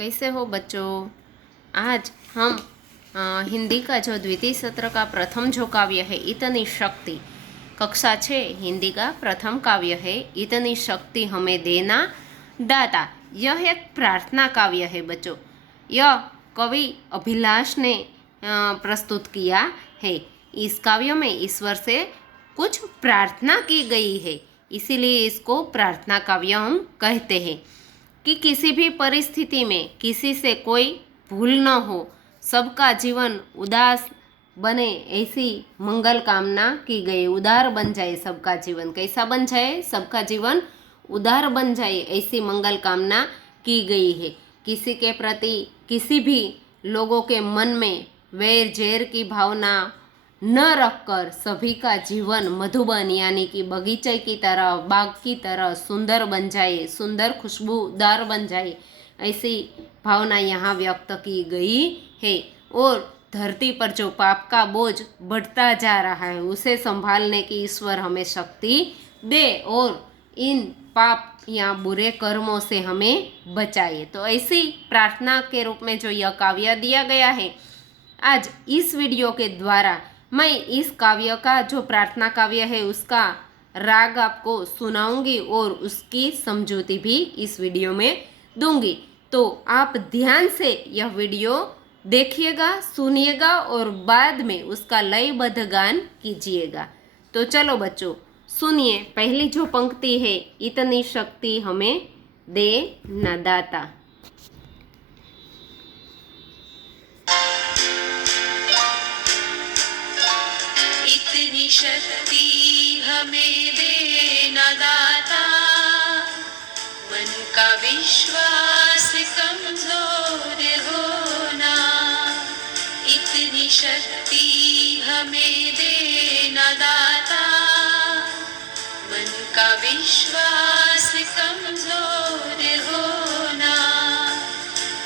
कैसे हो बच्चों। आज हम हिंदी का जो द्वितीय सत्र का प्रथम जो काव्य है इतनी शक्ति, कक्षा 6 हिंदी का प्रथम काव्य है इतनी शक्ति हमें देना दाता। यह एक प्रार्थना काव्य है बच्चों। यह कवि अभिलाष ने प्रस्तुत किया है। इस काव्य में ईश्वर से कुछ प्रार्थना की गई है, इसीलिए इसको प्रार्थना काव्य हम कहते हैं। कि किसी भी परिस्थिति में किसी से कोई भूल न हो, सबका जीवन उदास बने, ऐसी मंगल कामना की गई। उदार बन जाए सबका जीवन, कैसा बन जाए? सबका जीवन उदार बन जाए, ऐसी मंगल कामना की गई है। किसी के प्रति किसी भी लोगों के मन में वैर झेर की भावना न रखकर सभी का जीवन मधुबन यानी कि बगीचे की तरह, बाग की तरह सुंदर बन जाए, सुंदर खुशबूदार बन जाए, ऐसी भावना यहाँ व्यक्त की गई है। और धरती पर जो पाप का बोझ बढ़ता जा रहा है उसे संभालने की ईश्वर हमें शक्ति दे और इन पाप या बुरे कर्मों से हमें बचाए। तो ऐसी प्रार्थना के रूप में जो यह काव्य दिया गया है, आज इस वीडियो के द्वारा मैं इस काव्य का जो प्रार्थना काव्य है उसका राग आपको सुनाऊंगी और उसकी समझौती भी इस वीडियो में दूंगी। तो आप ध्यान से यह वीडियो देखिएगा, सुनिएगा और बाद में उसका लयबद्ध गान कीजिएगा। तो चलो बच्चों सुनिए। पहली जो पंक्ति है, इतनी शक्ति हमें दे न दाता। इतनी शक्ति हमें दे न दाता, मन का विश्वास कमजोर होना। इतनी शक्ति हमें दे न दाता, मन का विश्वास कमजोर होना।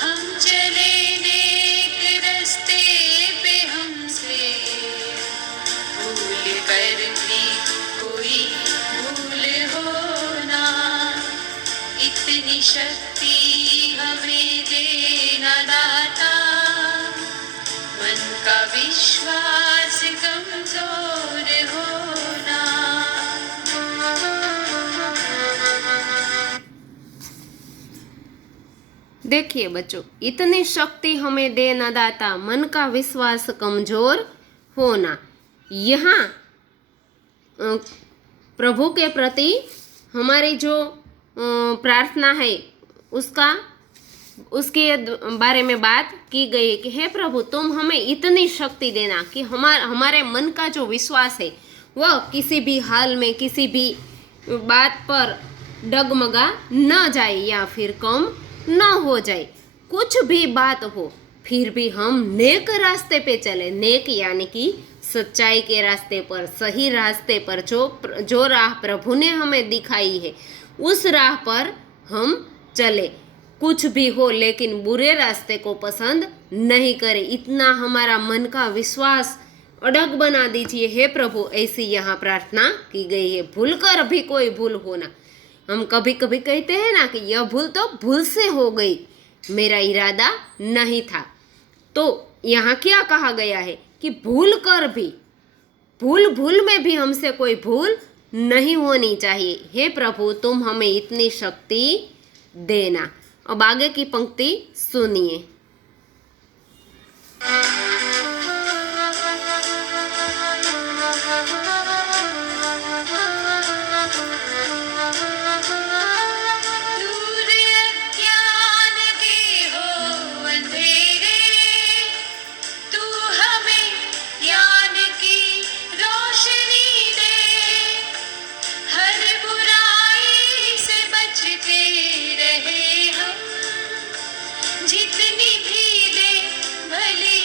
हम चले नेक रास्ते पे हमसे भूल कर भी कोई भूल होना। इतनी शक्ति हमें देना दाता, मन का विश्वास कमजोर होना। देखिए बच्चों, इतनी शक्ति हमें दे न दाता, मन का विश्वास कमजोर होना। यहाँ प्रभु के प्रति हमारी जो प्रार्थना है उसके बारे में बात की गई कि हे प्रभु, तुम हमें इतनी शक्ति देना कि हमारे मन का जो विश्वास है वह किसी भी हाल में किसी भी बात पर डगमगा न जाए या फिर कम न हो जाए। कुछ भी बात हो फिर भी हम नेक रास्ते पे चले। नेक यानी कि सच्चाई के रास्ते पर, सही रास्ते पर, जो राह प्रभु ने हमें दिखाई है उस राह पर हम चले। कुछ भी हो लेकिन बुरे रास्ते को पसंद नहीं करें। इतना हमारा मन का विश्वास अड़ग बना दीजिए हे प्रभु, ऐसी यहाँ प्रार्थना की गई है। भूल कर भी कोई भूल होना। हम कभी कभी कहते हैं ना कि यह भूल तो भूल से हो गई, मेरा इरादा नहीं था। तो यहाँ क्या कहा गया है कि भूल कर भी, भूल में भी हमसे कोई भूल नहीं होनी चाहिए। हे प्रभु, तुम हमें इतनी शक्ति देना। अब आगे की पंक्ति सुनिए। जितनी भी दे भली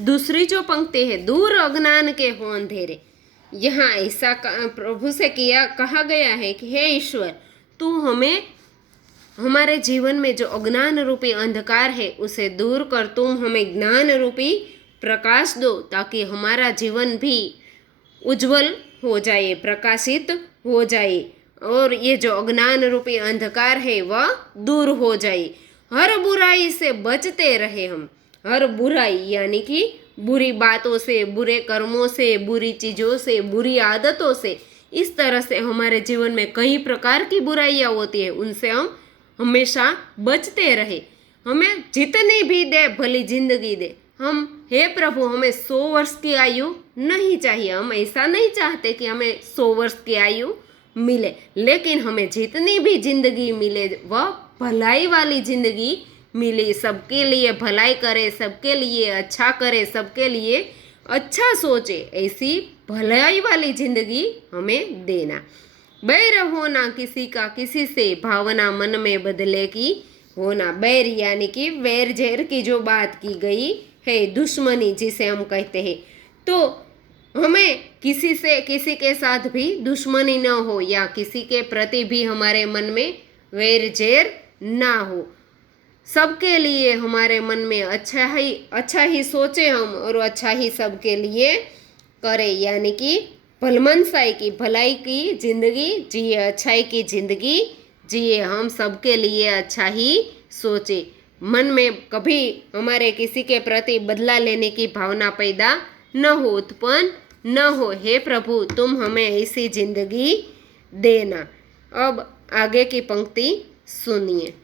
दूसरी जो पंक्ति है, दूर अज्ञान के हो अंधेरे, यहाँ ऐसा प्रभु से कहा गया है कि हे ईश्वर, तू हमें हमारे जीवन में जो अज्ञान रूपी अंधकार है उसे दूर कर, तुम हमें ज्ञान रूपी प्रकाश दो, ताकि हमारा जीवन भी उज्जवल हो जाए, प्रकाशित हो जाए, और ये जो अज्ञान रूपी अंधकार है वह दूर हो जाए। हर बुराई से बचते रहे हम, हर बुराई यानी कि बुरी बातों से, बुरे कर्मों से, बुरी चीज़ों से, बुरी आदतों से, इस तरह से हमारे जीवन में कई प्रकार की बुराइयाँ होती है, उनसे हम हमेशा बचते रहे। हमें जितनी भी दे भली जिंदगी दे, हम हे प्रभु हमें 100 वर्ष की आयु नहीं चाहिए, हम ऐसा नहीं चाहते कि हमें 100 वर्ष की आयु मिले, लेकिन हमें जितनी भी जिंदगी मिले वह भलाई वाली जिंदगी मिले, सबके लिए भलाई करे, सबके लिए अच्छा करे, सबके लिए अच्छा सोचे, ऐसी भलाई वाली जिंदगी हमें देना। बैर होना किसी का किसी से, भावना मन में बदले की होना। बैर यानी कि वैर झेर की जो बात की गई है, दुश्मनी जिसे हम कहते हैं, तो हमें किसी से, किसी के साथ भी दुश्मनी न हो, या किसी के प्रति भी हमारे मन में वैर झेर ना हो। सबके लिए हमारे मन में अच्छा ही सोचे हम, और अच्छा ही सबके लिए करें, यानी कि भलमनसाई की, भलाई की जिंदगी जिए, अच्छाई की जिंदगी जिए, हम सबके लिए अच्छा ही सोचे। मन में कभी हमारे किसी के प्रति बदला लेने की भावना पैदा न हो, उत्पन्न न हो। हे प्रभु तुम हमें ऐसी जिंदगी देना। अब आगे की पंक्ति सुनिए।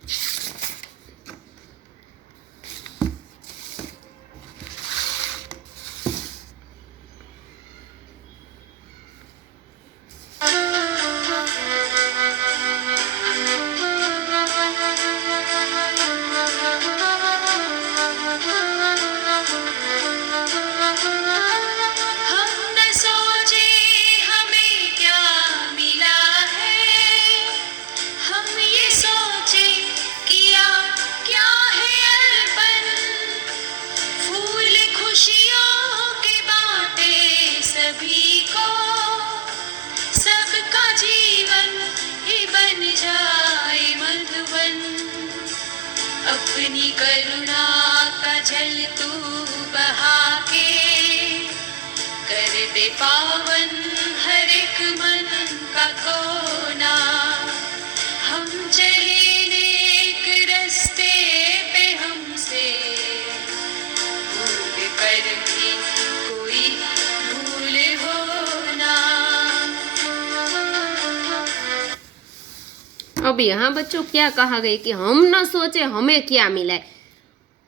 अपनी करुणा का जल तू बहा के कर दे पावन हर एक मन का कोना। हम चले नेक रास्ते पे हमसे भूल कर भी कोई भूल हो ना। अब यहाँ बच्चों क्या कहा गया कि हम न सोचे हमें क्या मिला है।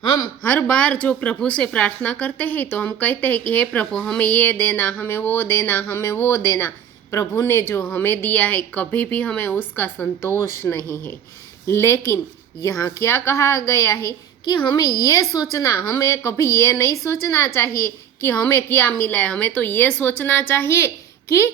हम हर बार जो प्रभु से प्रार्थना करते हैं तो हम कहते हैं कि हे प्रभु हमें ये देना, हमें वो देना, हमें वो देना। प्रभु ने जो हमें दिया है कभी भी हमें उसका संतोष नहीं है। लेकिन यहाँ क्या कहा गया है कि हमें ये सोचना, हमें कभी ये नहीं सोचना चाहिए कि हमें क्या मिला है। हमें तो ये सोचना चाहिए कि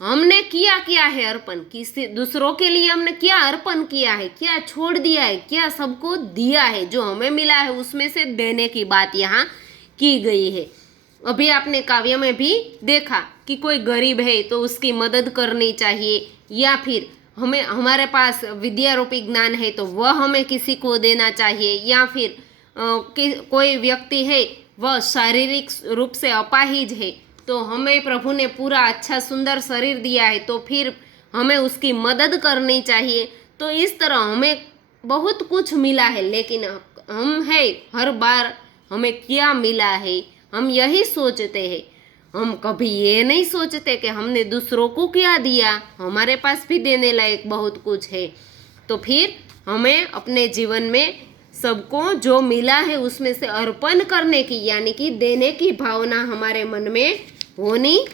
हमने किया है अर्पण, किसी दूसरों के लिए हमने क्या अर्पण किया है, क्या छोड़ दिया है, क्या सबको दिया है। जो हमें मिला है उसमें से देने की बात यहाँ की गई है। अभी आपने काव्य में भी देखा कि कोई गरीब है तो उसकी मदद करनी चाहिए, या फिर हमें हमारे पास विद्या रूपी ज्ञान है तो वह हमें किसी को देना चाहिए, या फिर कोई व्यक्ति है वह शारीरिक रूप से अपाहिज है तो हमें प्रभु ने पूरा अच्छा सुंदर शरीर दिया है तो फिर हमें उसकी मदद करनी चाहिए। तो इस तरह हमें बहुत कुछ मिला है, लेकिन हम है हर बार हमें क्या मिला है हम यही सोचते हैं। हम कभी ये नहीं सोचते कि हमने दूसरों को क्या दिया, हमारे पास भी देने लायक बहुत कुछ है। तो फिर हमें अपने जीवन में सबको जो मिला है उसमें से अर्पण करने की, यानी कि देने की भावना हमारे मन में होनी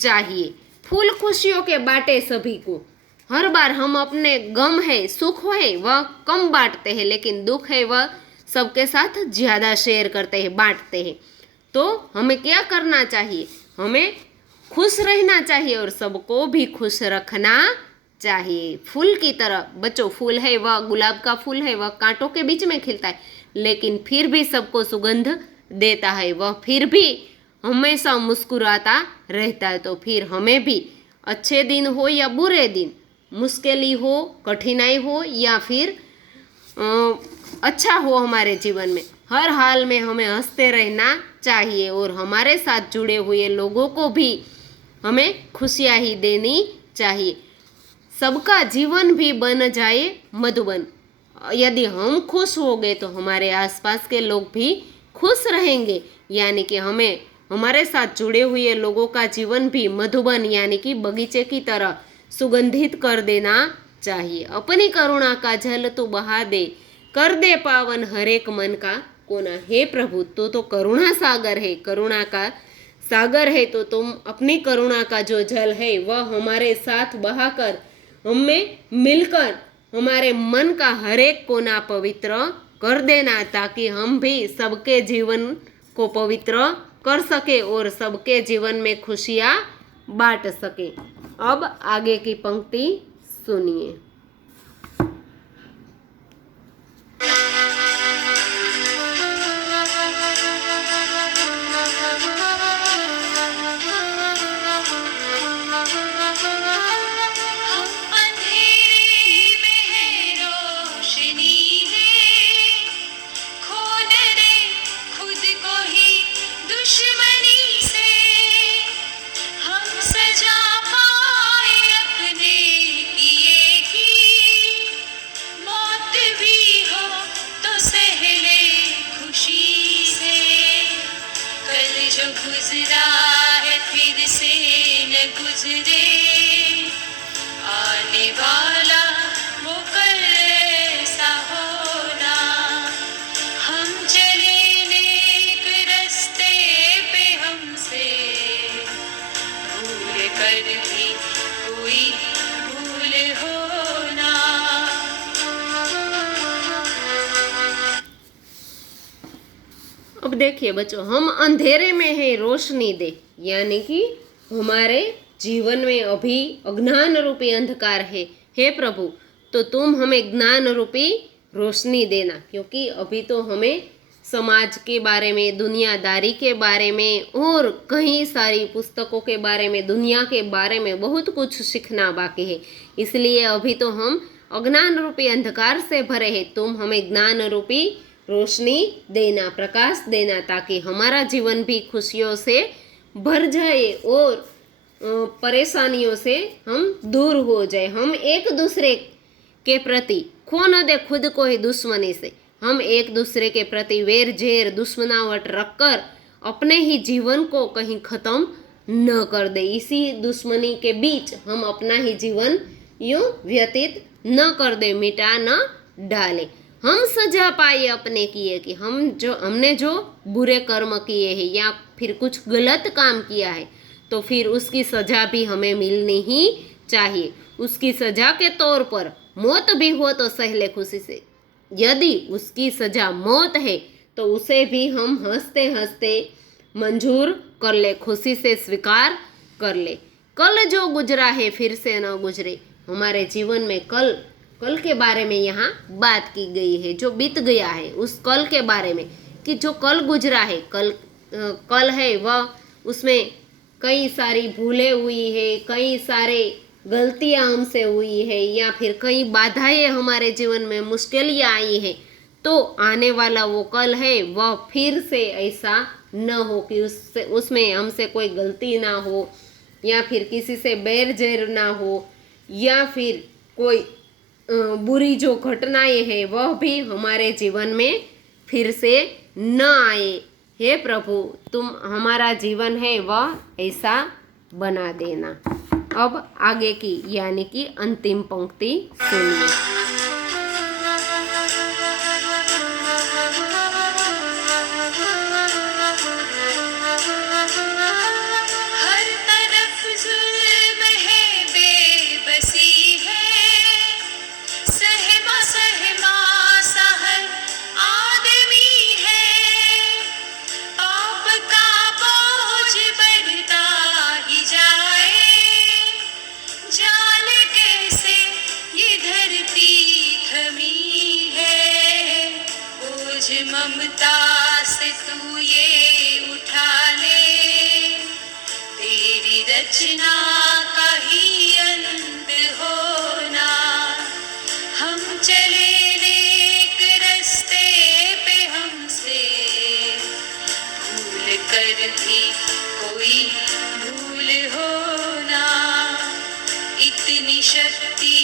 चाहिए। फूल खुशियों के बांटे सभी को। हर बार हम अपने गम है, सुख है वह कम बांटते हैं, लेकिन दुख है वह सबके साथ ज़्यादा शेयर करते हैं, बांटते हैं। तो हमें क्या करना चाहिए, हमें खुश रहना चाहिए और सबको भी खुश रखना चाहिए। फूल की तरह बच्चों, फूल है वह गुलाब का फूल है, वह कांटों के बीच में खिलता है, लेकिन फिर भी सबको सुगंध देता है, वह फिर भी हमेशा मुस्कुराता रहता है। तो फिर हमें भी अच्छे दिन हो या बुरे दिन, मुश्किली हो, कठिनाई हो या फिर अच्छा हो हमारे जीवन में, हर हाल में हमें हंसते रहना चाहिए और हमारे साथ जुड़े हुए लोगों को भी हमें खुशियाँ ही देनी चाहिए। सबका जीवन भी बन जाए मधुबन। यदि हम खुश हो गए तो हमारे आसपास के लोग भी खुश रहेंगे, यानी कि हमें हमारे साथ जुड़े हुए लोगों का जीवन भी मधुबन यानी कि बगीचे की तरह सुगंधित कर देना चाहिए। अपनी करुणा का जल तू बहा दे, कर दे पावन हर एक मन का कोना। हे प्रभु, तू तो करुणा सागर है, करुणा का सागर है, तो तुम अपनी करुणा का जो जल है वह हमारे साथ बहाकर हमें मिलकर हमारे मन का हर एक कोना पवित्र कर देना, ताकि हम भी सबके जीवन को पवित्र कर सके और सबके जीवन में खुशियाँ बांट सके। अब आगे की पंक्ति सुनिए। हम अंधेरे में है रोशनी है, खोल दे खुद को ही दुश्मनी से। हम सजा पाए अपने किए की, मौत भी हो तो सह ले खुशी से। कल जो गुजरा है फिर से न गुजरे, आने वाला वो कल ऐसा होना। हम चले नेक रास्ते पे हमसे भूल कर भी कोई भूल होना। अब देखिए बच्चों, हम अंधेरे में है रोशनी दे, यानी कि हमारे जीवन में अभी अज्ञान रूपी अंधकार है। हे प्रभु, तो तुम हमें ज्ञान रूपी रोशनी देना, क्योंकि अभी तो हमें समाज के बारे में, दुनियादारी के बारे में और कई सारी पुस्तकों के बारे में, दुनिया के बारे में बहुत कुछ सीखना बाकी है। इसलिए अभी तो हम अज्ञान रूपी अंधकार से भरे हैं। तुम हमें ज्ञान रूपी रोशनी देना, प्रकाश देना, ताकि हमारा जीवन भी खुशियों से भर जाए और परेशानियों से हम दूर हो जाए। हम एक दूसरे के प्रति खो न दे खुद को ही दुश्मनी से। हम एक दूसरे के प्रति वेर झेर दुश्मनावट रखकर अपने ही जीवन को कहीं खत्म न कर दे। इसी दुश्मनी के बीच हम अपना ही जीवन यूं व्यतीत न कर दे, मिटा न डाले। हम सजा पाए अपने किए कि हमने जो बुरे कर्म किए हैं या फिर कुछ गलत काम किया है, तो फिर उसकी सजा भी हमें मिलनी ही चाहिए। उसकी सजा के तौर पर मौत भी हो तो सह ले खुशी से। यदि उसकी सजा मौत है तो उसे भी हम हंसते हंसते मंजूर कर ले, खुशी से स्वीकार कर ले। कल जो गुजरा है फिर से न गुजरे। हमारे जीवन में कल के बारे में यहाँ बात की गई है, जो बीत गया है उस कल के बारे में, कि जो कल गुजरा है, कल है वह, उसमें कई सारी भूलें हुई है, कई सारे गलतियां हमसे हुई है या फिर कई बाधाएं हमारे जीवन में, मुश्किलें आई है। तो आने वाला वो कल है वह फिर से ऐसा न हो कि उसमें हमसे कोई गलती ना हो या फिर किसी से बैर जैर ना हो या फिर कोई बुरी जो घटनाएं हैं वह भी हमारे जीवन में फिर से न आए। हे प्रभु, तुम हमारा जीवन है वह ऐसा बना देना। अब आगे की यानी कि अंतिम पंक्ति सुनिए। हर तरफ जुल्म है, बेबसी है, सहमा सहमा सा हर आदमी है। पाप का बोझ बढ़ता ही जाए, जाने कैसे ये धरती तू ये उठा ले, तेरी रचना का ही अंत होना। हम चले नेक रास्ते पे, हमसे भूल कर भी कोई भूल होना। इतनी शक्ति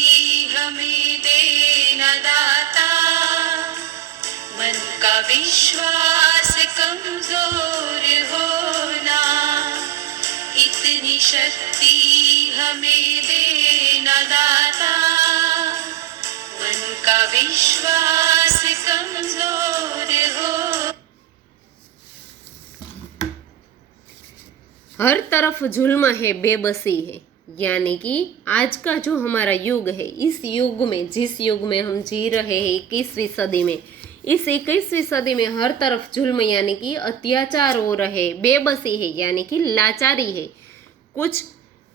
हमें देना दाता, मन का विश्वास कमजोर होना। इतनी शक्ति हमें देना दाता, मन का विश्वास कमजोर हो। हर तरफ जुल्म है, बेबसी है, यानी कि आज का जो हमारा युग है, इस युग में, जिस युग में हम जी रहे हैं 21वीं सदी में, इस 21वीं सदी में हर तरफ जुल्म यानी कि अत्याचार हो रहे, बेबसी है यानी कि लाचारी है। कुछ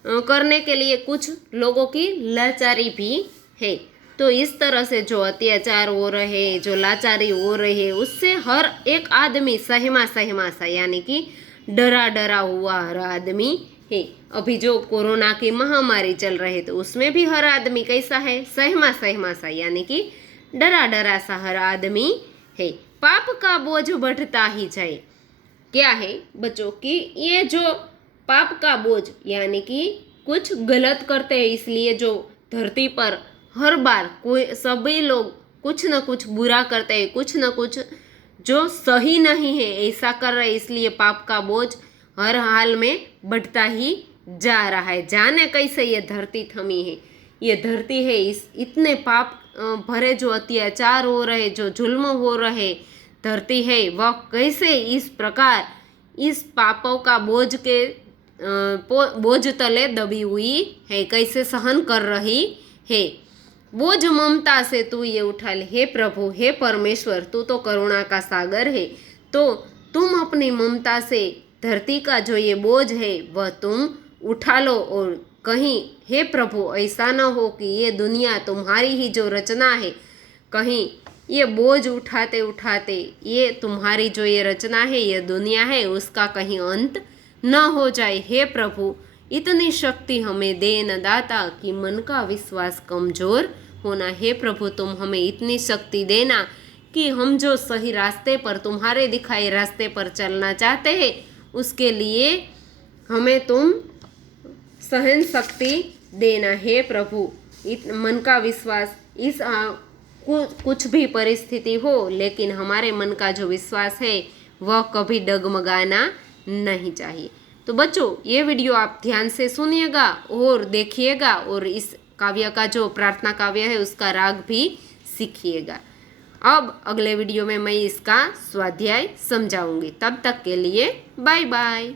करने के लिए कुछ लोगों की लाचारी भी है। तो इस तरह से जो अत्याचार हो रहे, जो लाचारी हो रही है, उससे हर एक आदमी सहमा सहमा सा यानी कि डरा डरा हुआ हर आदमी है। अभी जो कोरोना की महामारी चल रही है तो उसमें भी हर आदमी कैसा है, सहमा सहमा सा यानी कि डरा डरा सा हर आदमी है। पाप का बोझ बढ़ता ही जाए। क्या है बच्चों कि ये जो पाप का बोझ यानी कि कुछ गलत करते हैं, इसलिए जो धरती पर हर बार कोई सभी लोग कुछ न कुछ बुरा करते हैं, कुछ न कुछ जो सही नहीं है ऐसा कर रहे, इसलिए पाप का बोझ हर हाल में बढ़ता ही जा रहा है। जाने कैसे ये धरती थमी है, ये धरती है, इस इतने पाप भरे जो अत्याचार हो रहे, जो जुल्म हो रहे, धरती है वह कैसे इस प्रकार इस पापों का बोझ के बोझ तले दबी हुई है, कैसे सहन कर रही है। बोझ ममता से तू ये उठा ले। हे प्रभु, हे परमेश्वर, तू तो करुणा का सागर है, तो तुम अपनी ममता से धरती का जो ये बोझ है वह तुम उठा लो। और कहीं हे प्रभु ऐसा न हो कि ये दुनिया तुम्हारी ही जो रचना है, कहीं ये बोझ उठाते उठाते ये तुम्हारी जो ये रचना है, ये दुनिया है, उसका कहीं अंत न हो जाए। हे प्रभु, इतनी शक्ति हमें दे न दाता कि मन का विश्वास कमजोर होना। हे प्रभु, तुम हमें इतनी शक्ति देना कि हम जो सही रास्ते पर, तुम्हारे दिखाए रास्ते पर चलना चाहते हैं, उसके लिए हमें तुम सहन शक्ति देना। हे प्रभु, मन का विश्वास, इस कुछ भी परिस्थिति हो, लेकिन हमारे मन का जो विश्वास है वह कभी डगमगाना नहीं चाहिए। तो बच्चों, ये वीडियो आप ध्यान से सुनिएगा और देखिएगा, और इस काव्य का जो प्रार्थना काव्य है उसका राग भी सीखिएगा। अब अगले वीडियो में मैं इसका स्वाध्याय समझाऊंगी। तब तक के लिए बाय बाय।